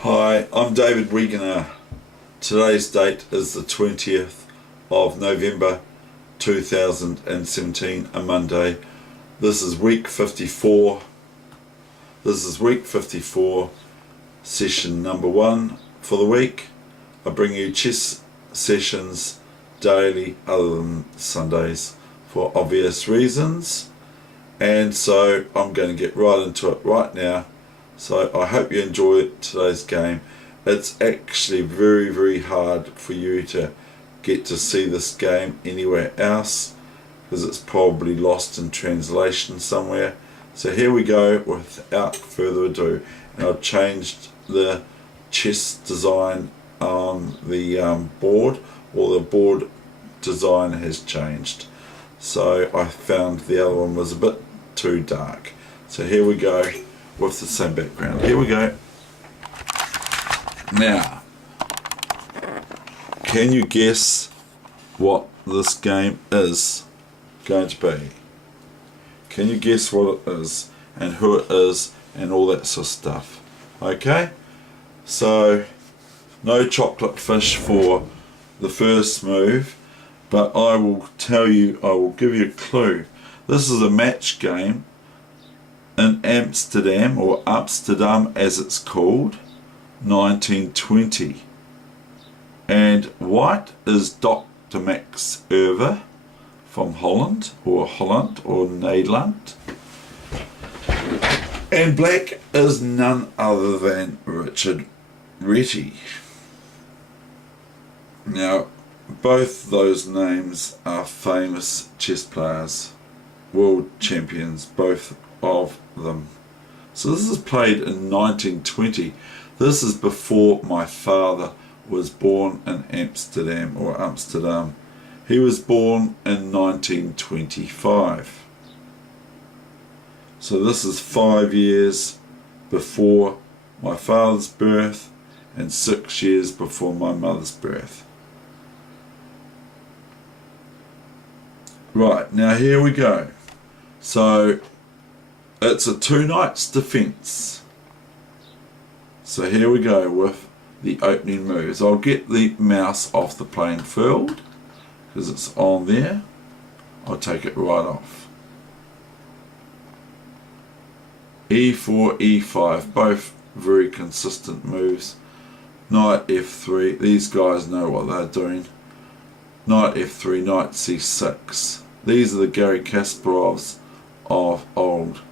Hi, I'm David Weegenaar. Today's date is the 20th of November 2017, a Monday. This is week 54. Session number 1 for the week. I bring you chess sessions daily other than Sundays for obvious reasons. And so I'm going to get right into it right now. So I hope you enjoy today's game. It's actually very, very hard for you to get to see this game anywhere else because it's probably lost in translation somewhere. So here we go without further ado. And I've changed the chess design on the board, or the board design has changed. So I found the other one was a bit too dark. So here we go with the same background. Here we go. Now, can you guess what this game is going to be? Can you guess what it is and who it is and all that sort of stuff? Okay, so no chocolate fish for the first move, but I will give you a clue. This is a match game in Amsterdam, or Amsterdam as it's called, 1920. And white is Dr. Max Erver from Holland or Nederland. And black is none other than Richard Reti. Now, both those names are famous chess players, world champions, both of them. So this is played in 1920. This is before my father was born in Amsterdam. He was born in 1925. So this is 5 years before my father's birth and 6 years before my mother's birth. Right, now here we go. So it's a 2 knights defense. So here we go with the opening moves. I'll get the mouse off the playing field because it's on there. I'll take it right off. E4, E5, both very consistent moves. Knight F3, these guys know what they're doing. Knight F3, Knight C6. These are the Gary Kasparovs of old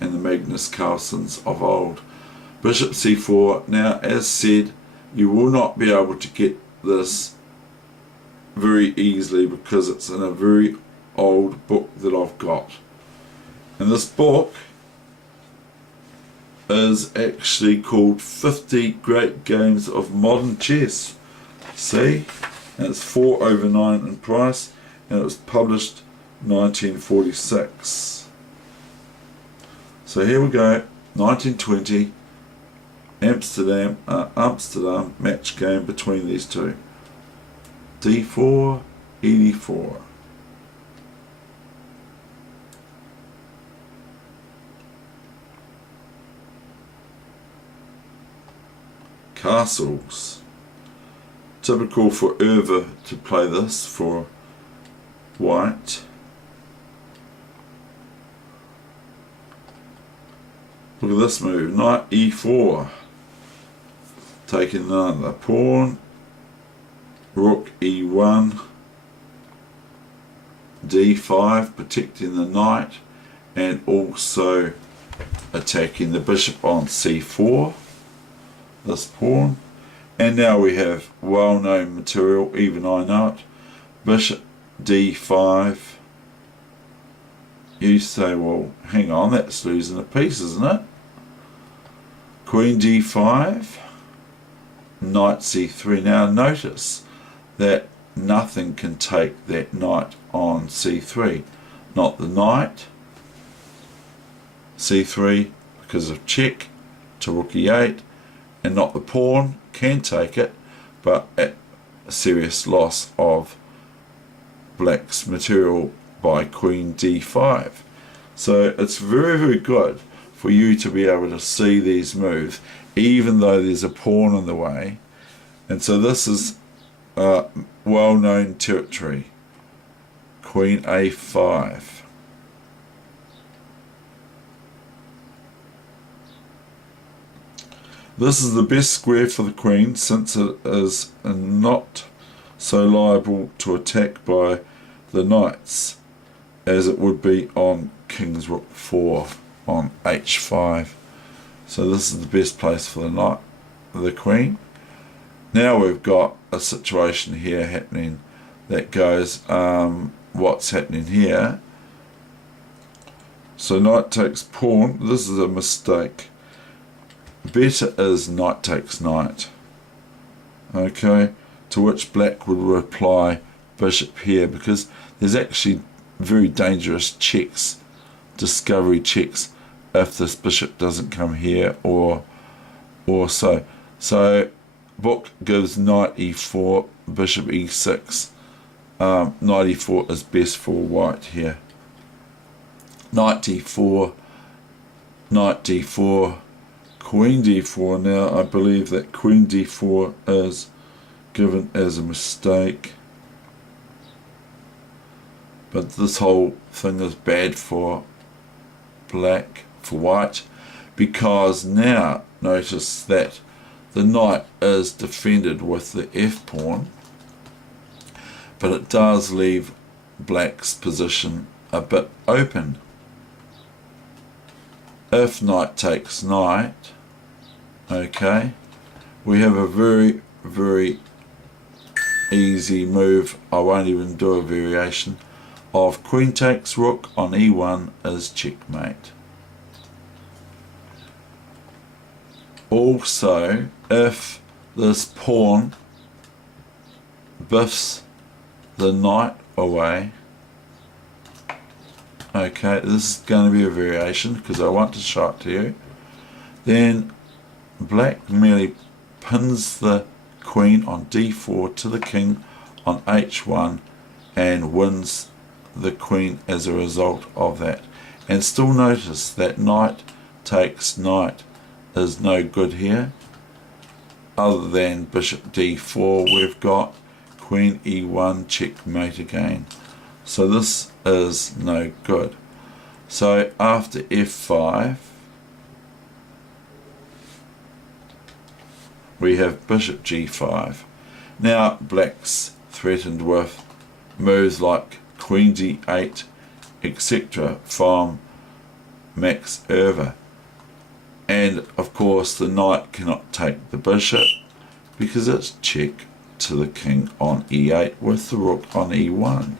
and the Magnus Carlsens of old. Bishop C4. Now, as said, you will not be able to get this very easily because it's in a very old book that I've got. And this book is actually called 50 Great Games of Modern Chess. See? And it's 4/9 in price, and it was published 1946. So here we go, 1920, Amsterdam match game between these two. D4, E4. Castles. Typical for Erver to play this for white. Look at this move, Knight E4, taking another pawn, Rook E1, D5, protecting the knight, and also attacking the bishop on C4, this pawn. And now we have well-known material, even I know it, Bishop D5. You say, well, hang on, that's losing a piece, isn't it? Queen D5, Knight C3. Now notice that nothing can take that knight on C3. Not the knight, C3, because of check to Rook E8, and not the pawn, can take it, but at a serious loss of black's material by Queen D5. So it's very, very good for you to be able to see these moves even though there's a pawn in the way. And so this is well-known territory. Queen a5. This is the best square for the queen, since it is not so liable to attack by the knights as it would be on king's rook 4 on h5. So this is the best place for the queen. Now we've got a situation here happening that goes, what's happening here? So knight takes pawn. This is a mistake. Better is knight takes knight. Okay, to which black would reply bishop here, because there's actually very dangerous checks, discovery checks, if this bishop doesn't come here or so. So book gives knight e4, bishop e6. Knight e4 is best for white here. Knight d4, knight d4, queen d4. Now I believe that queen d4 is given as a mistake, but this whole thing is bad for white, because now notice that the knight is defended with the f pawn, but it does leave black's position a bit open. If knight takes knight, okay, we have a very, very easy move. I won't even do a variation of queen takes rook on e1 is checkmate. Also, if this pawn biffs the knight away, okay, this is going to be a variation because I want to show it to you, then black merely pins the queen on d4 to the king on h1 and wins the queen as a result of that. And still notice that knight takes knight is no good here. Other than bishop d4, we've got queen e1 checkmate again. So this is no good. So after f5, we have bishop g5. Now black's threatened with moves like queen d8, etc. from Max Erver. And of course the knight cannot take the bishop because it's check to the king on e8 with the rook on e1.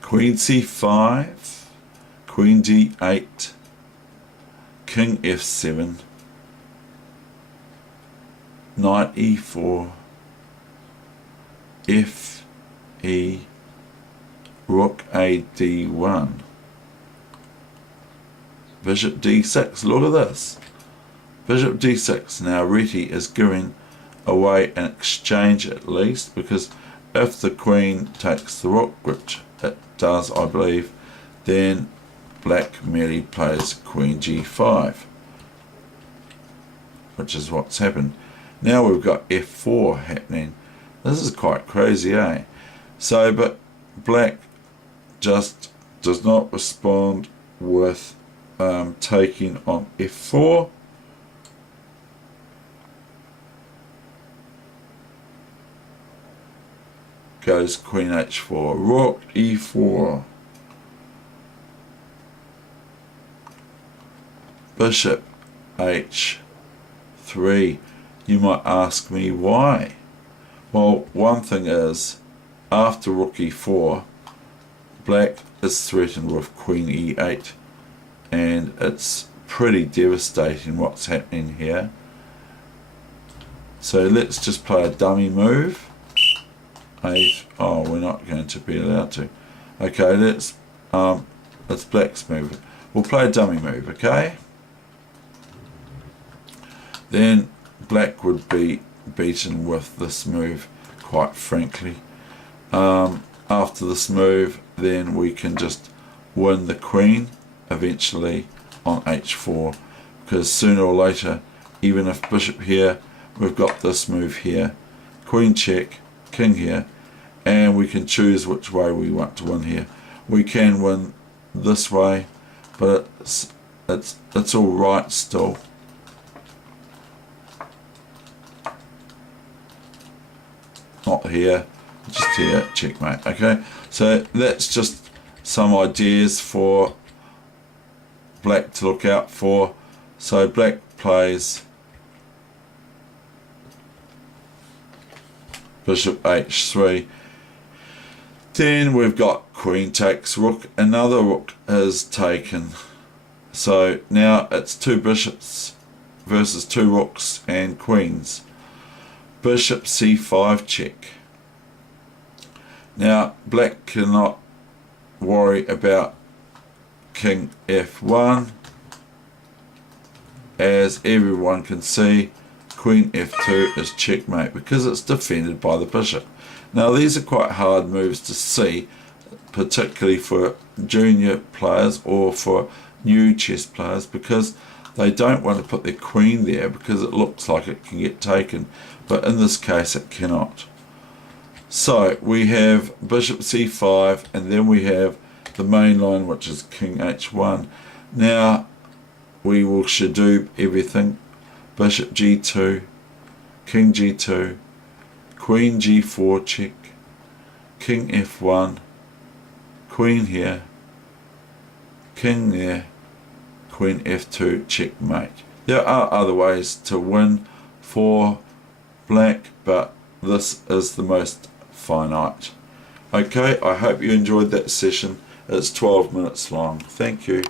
Queen c5, queen d8, king f7, knight e4, f e, rook a d1, bishop d6. Look at this, bishop d6. Now Reti is giving away an exchange at least, because if the queen takes the rook, which it does I believe, then black merely plays queen g5, which is what's happened. Now we've got f4 happening. This is quite crazy, eh? So, but black just does not respond with taking on f4. Goes queen h4, rook e4, bishop h3. You might ask me why. Well, one thing is, after rook e4, black is threatened with queen e8, and it's pretty devastating what's happening here. So let's just play a dummy move. Oh, we're not going to be allowed to. Okay, let's black's move. We'll play a dummy move, okay? Then black would be beaten with this move, quite frankly. After this move, then we can just win the queen eventually on h4, because sooner or later, even if bishop here, we've got this move here, queen check, king here, and we can choose which way we want to win here. We can win this way, but it's all right still. Not here, just here, checkmate. Okay, so that's just some ideas for black to look out for. So black plays bishop h3. Then we've got queen takes rook. Another rook is taken. So now it's two bishops versus two rooks and queens. Bishop c5 check. Now black cannot worry about king f1, as everyone can see. Queen f2 is checkmate because it's defended by the bishop. Now these are quite hard moves to see, particularly for junior players or for new chess players, because they don't want to put their queen there because it looks like it can get taken, but in this case it cannot. So we have bishop c5, and then we have the main line, which is king h1. Now we will shadoub everything. Bishop g2, king g2, queen g4 check, king f1, queen here, king there, queen f2 checkmate. There are other ways to win for black, but this is the most finite. Okay, I hope you enjoyed that session. It's 12 minutes long. Thank you.